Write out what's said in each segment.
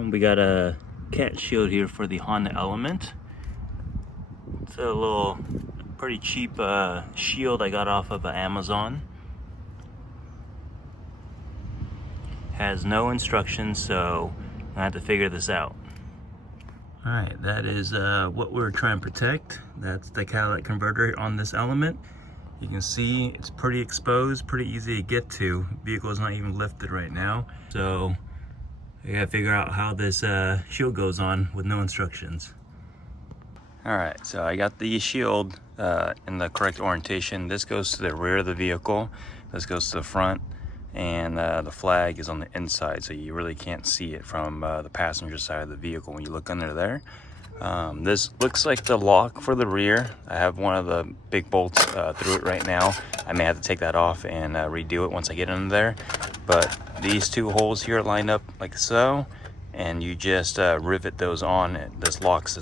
And we got a cat shield here for the Honda Element. It's a little pretty cheap shield I got off of Amazon. Has no instructions, so I have to figure this out. Alright, that is what we're trying to protect. That's the catalytic converter on this Element. You can see it's pretty exposed, pretty easy to get to. Vehicle is not even lifted right now. So I gotta figure out how this shield goes on with no instructions. Alright, so I got the shield in the correct orientation. This goes to the rear of the vehicle. This goes to the front. And the flag is on the inside, so you really can't see it from the passenger side of the vehicle when you look under there. This looks like the lock for the rear. I have one of the big bolts through it right now. I may have to take that off and redo it once I get under there. But these two holes here line up like so, and you just rivet those on. This locks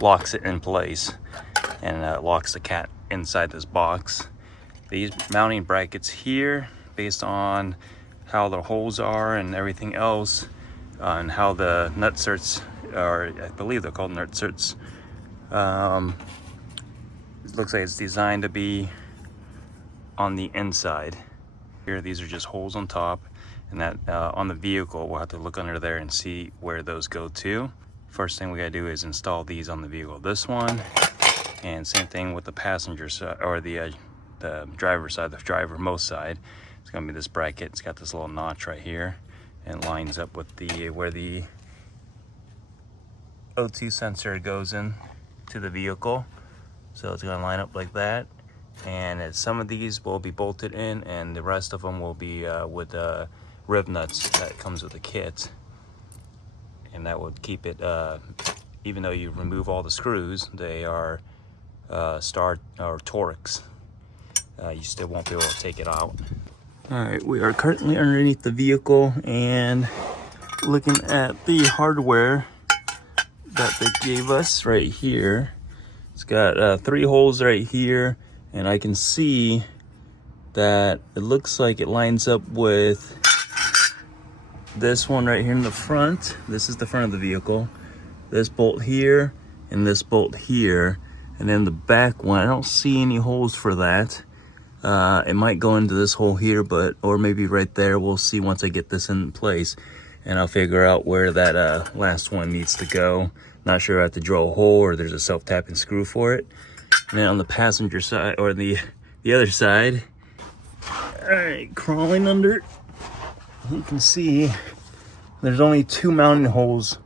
locks it in place, and locks the cat inside this box. These mounting brackets here, based on how the holes are and everything else, and how the nutserts are, I believe they're called nutserts. It looks like it's designed to be on the inside. Here, these are just holes on top, and that on the vehicle, we'll have to look under there and see where those go to. First thing we gotta do is install these on the vehicle. This one, and same thing with the passenger side, or the driver's side, the drivermost side. It's gonna be this bracket. It's got this little notch right here, and it lines up with where the O2 sensor goes in to the vehicle. So it's gonna line up like that. And some of these will be bolted in, and the rest of them will be with rib nuts that comes with the kit. And that would keep it, even though you remove all the screws, they are star or Torx. You still won't be able to take it out. Alright, we are currently underneath the vehicle and looking at the hardware that they gave us right here. It's got 3 holes right here, and I can see that it looks like it lines up with this one right here in the front. This is the front of the vehicle. This bolt here and this bolt here, and then the back one, I don't see any holes for that. It might go into this hole here, or maybe right there. We'll see once I get this in place, and I'll figure out where that last one needs to go. Not sure I have to drill a hole or there's a self-tapping screw for it. And then on the passenger side, or the other side, all right, crawling under, you can see there's only 2 mounting holes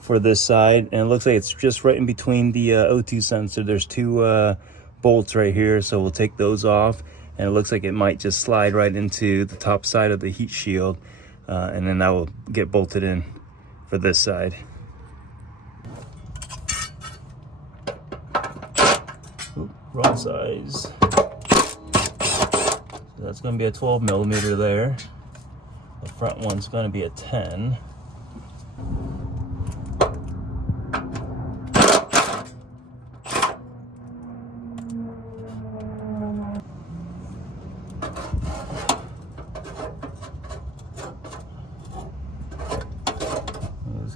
for this side, and it looks like it's just right in between the O2 sensor. There's 2 bolts right here, so we'll take those off. And it looks like it might just slide right into the top side of the heat shield, and then that will get bolted in for this side. Ooh, wrong size. So that's going to be a 12 millimeter there. The front one's going to be a 10.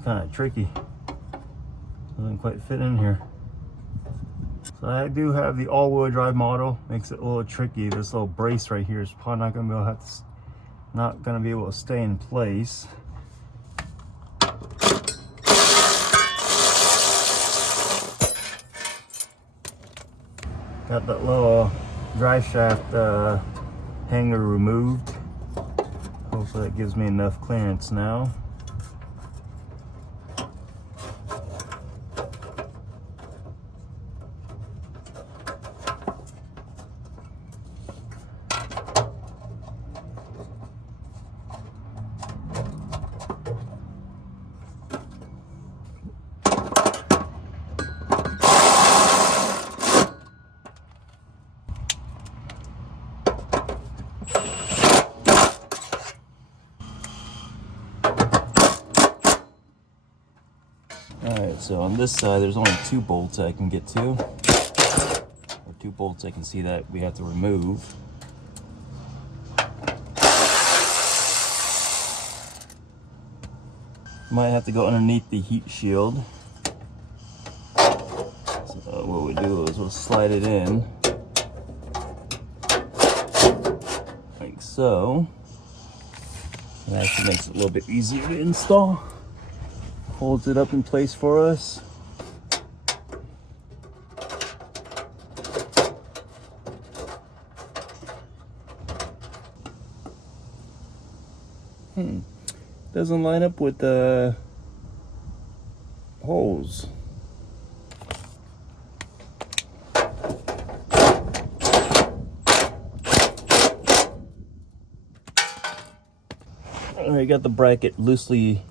Kind of tricky, doesn't quite fit in here. So I do have the all-wheel drive model, makes it a little tricky. This little brace right here is probably not going to be able to stay in place. Got that little drive shaft hanger removed. Hopefully that gives me enough clearance now. Alright, so on this side there's only 2 bolts I can get to. Or 2 bolts I can see that we have to remove. Might have to go underneath the heat shield. So what we do is we'll slide it in like so. That actually makes it a little bit easier to install. Holds it up in place for us. Doesn't line up with the holes. Alright, got the bracket loosely,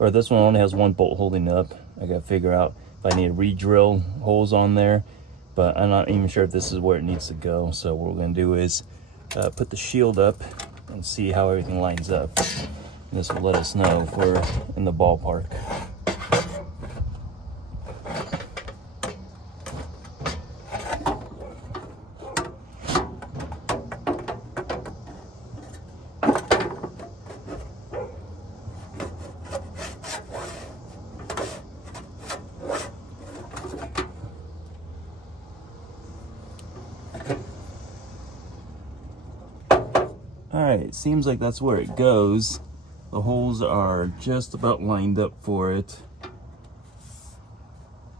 or this one only has one bolt holding up. I gotta figure out if I need to re-drill holes on there, but I'm not even sure if this is where it needs to go. So what we're gonna do is put the shield up and see how everything lines up. And this will let us know if we're in the ballpark. Alright, it seems like that's where it goes. The holes are just about lined up for it. You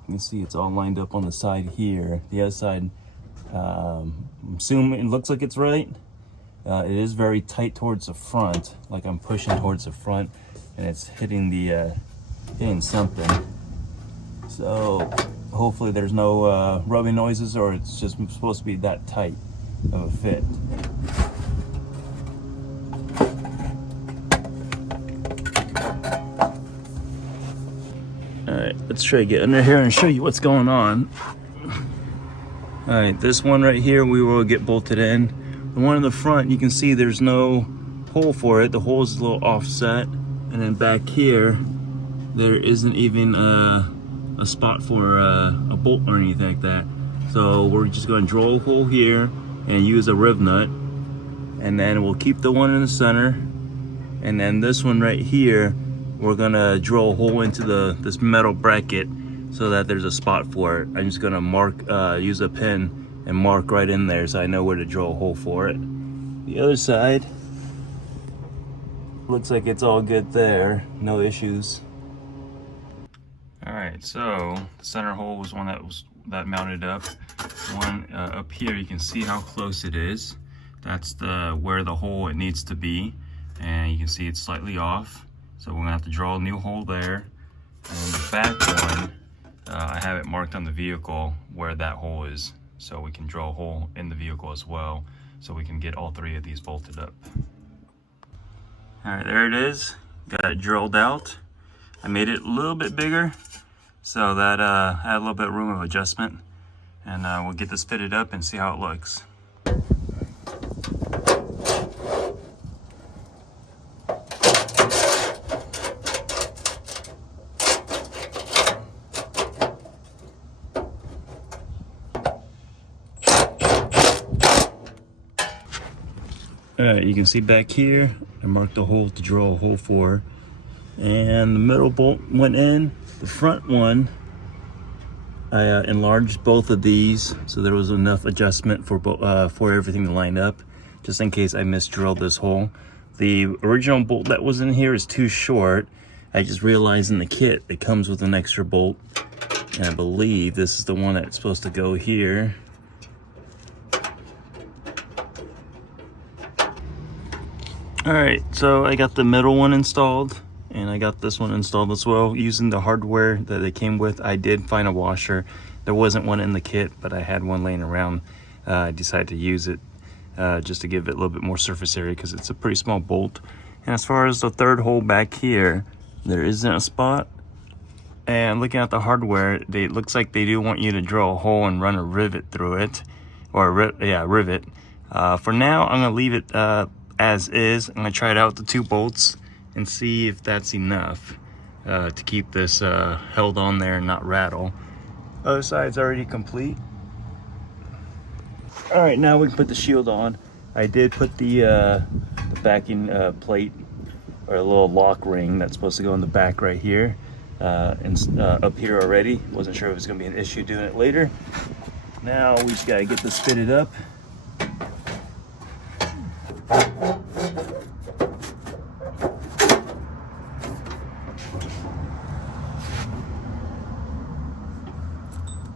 can see it's all lined up on the side here. The other side, I'm assuming it looks like it's right. It is very tight towards the front, like I'm pushing towards the front, and it's hitting the hitting something. So hopefully there's no rubbing noises, or it's just supposed to be that tight of a fit. Alright, let's try to get under here and show you what's going on. Alright, this one right here we will get bolted in. The one in the front, you can see there's no hole for it. The hole is a little offset. And then back here, there isn't even a spot for a bolt or anything like that. So we're just going to drill a hole here and use a riv nut. And then we'll keep the one in the center. And then this one right here, we're gonna drill a hole into this metal bracket so that there's a spot for it. I'm just gonna mark, use a pin and mark right in there so I know where to drill a hole for it. The other side, looks like it's all good there, no issues. All right, so the center hole was one that mounted up. One up here, you can see how close it is. That's where the hole it needs to be, and you can see it's slightly off. So we're gonna have to draw a new hole there. And the back one, I have it marked on the vehicle where that hole is. So we can draw a hole in the vehicle as well, so we can get all three of these bolted up. All right, there it is. Got it drilled out. I made it a little bit bigger so that I had a little bit of room of adjustment. And we'll get this fitted up and see how it looks. Alright, you can see back here, I marked a hole to drill a hole for. And the middle bolt went in. The front one, I enlarged both of these so there was enough adjustment for everything to line up, just in case I misdrilled this hole. The original bolt that was in here is too short. I just realized in the kit it comes with an extra bolt. And I believe this is the one that's supposed to go here. Alright, so I got the middle one installed, and I got this one installed as well using the hardware that they came with. I did find a washer. There wasn't one in the kit, but I had one laying around. I decided to use it just to give it a little bit more surface area because it's a pretty small bolt. And as far as the third hole back here, there isn't a spot. And looking at the hardware, it looks like they do want you to drill a hole and run a rivet through it, or rivet. For now, I'm gonna leave it as is. I'm gonna try it out with the 2 bolts and see if that's enough to keep this held on there and not rattle. Other side's already complete. All right, now we can put the shield on. I did put the backing plate or a little lock ring that's supposed to go in the back right here, and up here already. Wasn't sure if it was gonna be an issue doing it later. Now we just gotta get this fitted up.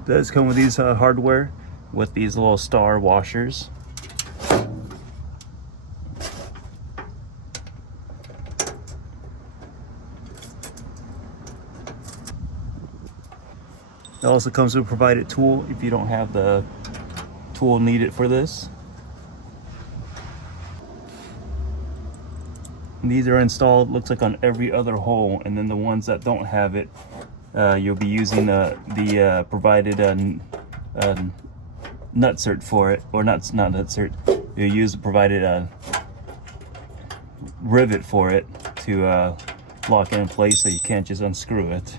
It does come with these hardware with these little star washers. It also comes with a provided tool if you don't have the tool needed for this. And these are installed, looks like, on every other hole, and then the ones that don't have it, you'll be using the provided nutsert for it, or not nutsert. You'll use the provided rivet for it to lock it in place, so you can't just unscrew it.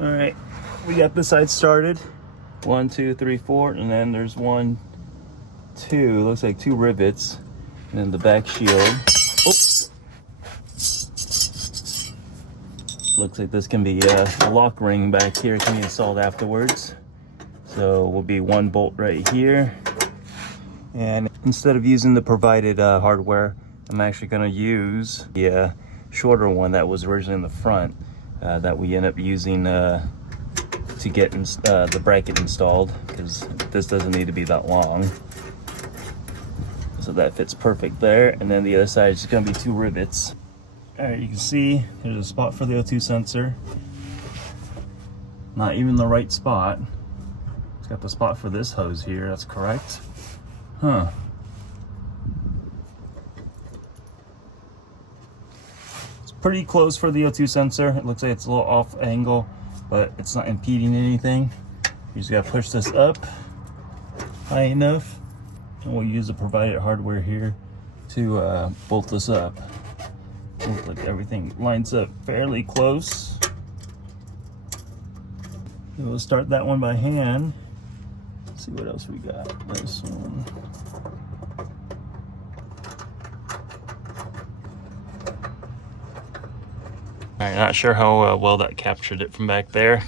All right, we got this side started. 1, 2, 3, 4, and then there's 1, 2, looks like 2 rivets, and then the back shield. Oh. Looks like this can be a lock ring back here, can be installed afterwards. So will be 1 bolt right here. And instead of using the provided hardware, I'm actually gonna use the shorter one that was originally in the front. That we end up using to get the bracket installed, because this doesn't need to be that long. So that fits perfect there. And then the other side is going to be 2 rivets. All right, you can see there's a spot for the O2 sensor. Not even the right spot. It's got the spot for this hose here, that's correct. Huh. Pretty close for the O2 sensor. It looks like it's a little off angle, but it's not impeding anything. You just gotta push this up high enough, and we'll use the provided hardware here to bolt this up. Looks like everything lines up fairly close. So we'll start that one by hand. Let's see what else we got. This one. Alright, not sure how well that captured it from back there,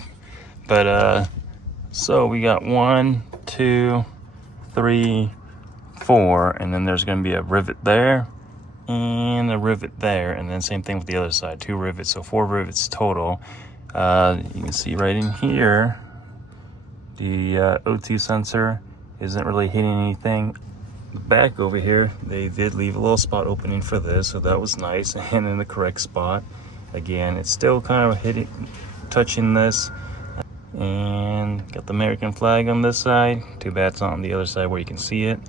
but so we got 1, 2, 3, 4, and then there's going to be a rivet there and a rivet there, and then same thing with the other side, 2 rivets, so 4 rivets total. You can see right in here the O2 sensor isn't really hitting anything. The back over here, they did leave a little spot opening for this, so that was nice, and in the correct spot. Again, it's still kind of touching this, and got the American flag on this side. Too bad it's not on the other side where you can see it.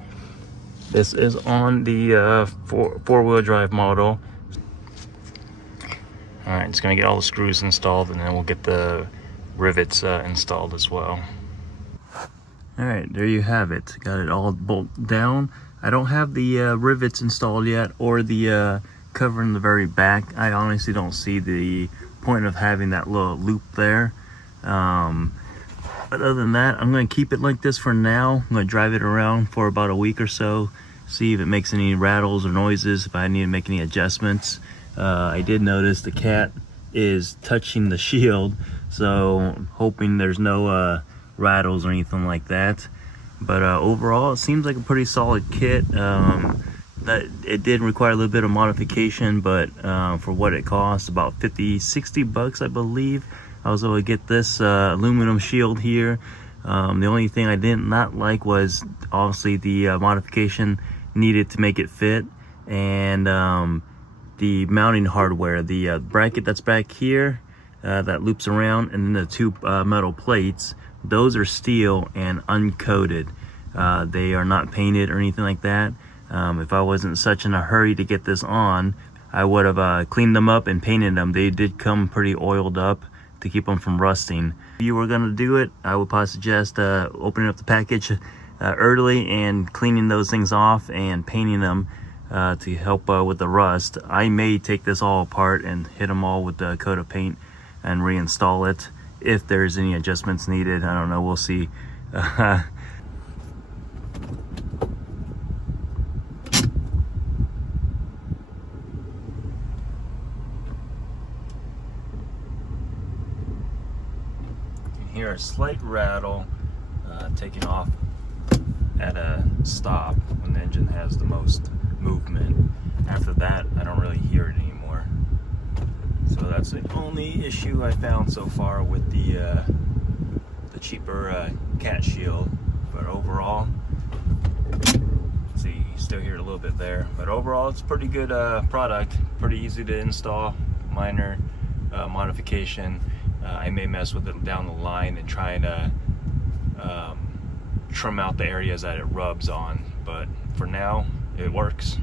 This is on the four-wheel drive model. All right, it's gonna get all the screws installed, and then we'll get the rivets installed as well. All right, there you have it. Got it all bolted down. I don't have the rivets installed yet, or the cover in the very back. I honestly don't see the point of having that little loop there. But other than that, I'm going to keep it like this for now. I'm going to drive it around for about a week or so, see if it makes any rattles or noises, if I need to make any adjustments. I did notice the cat is touching the shield, so hoping there's no rattles or anything like that. But overall, it seems like a pretty solid kit. That it did require a little bit of modification, but for what it cost, about 50-60 bucks, I believe, I was able to get this aluminum shield here. The only thing I did not like was obviously the modification needed to make it fit, and the mounting hardware, the bracket that's back here that loops around, and then the 2 metal plates. Those are steel and uncoated. They are not painted or anything like that. If I wasn't such in a hurry to get this on, I would have cleaned them up and painted them. They did come pretty oiled up to keep them from rusting. If you were gonna do it, I would probably suggest opening up the package early and cleaning those things off and painting them to help with the rust. I may take this all apart and hit them all with a coat of paint and reinstall it if there's any adjustments needed. I don't know, we'll see. Hear a slight rattle taking off at a stop when the engine has the most movement. After that, I don't really hear it anymore. So that's the only issue I found so far with the cheaper cat shield. But overall, see, you still hear it a little bit there. But overall, it's a pretty good product. Pretty easy to install. Minor modification. I may mess with it down the line and try to trim out the areas that it rubs on, but for now it works.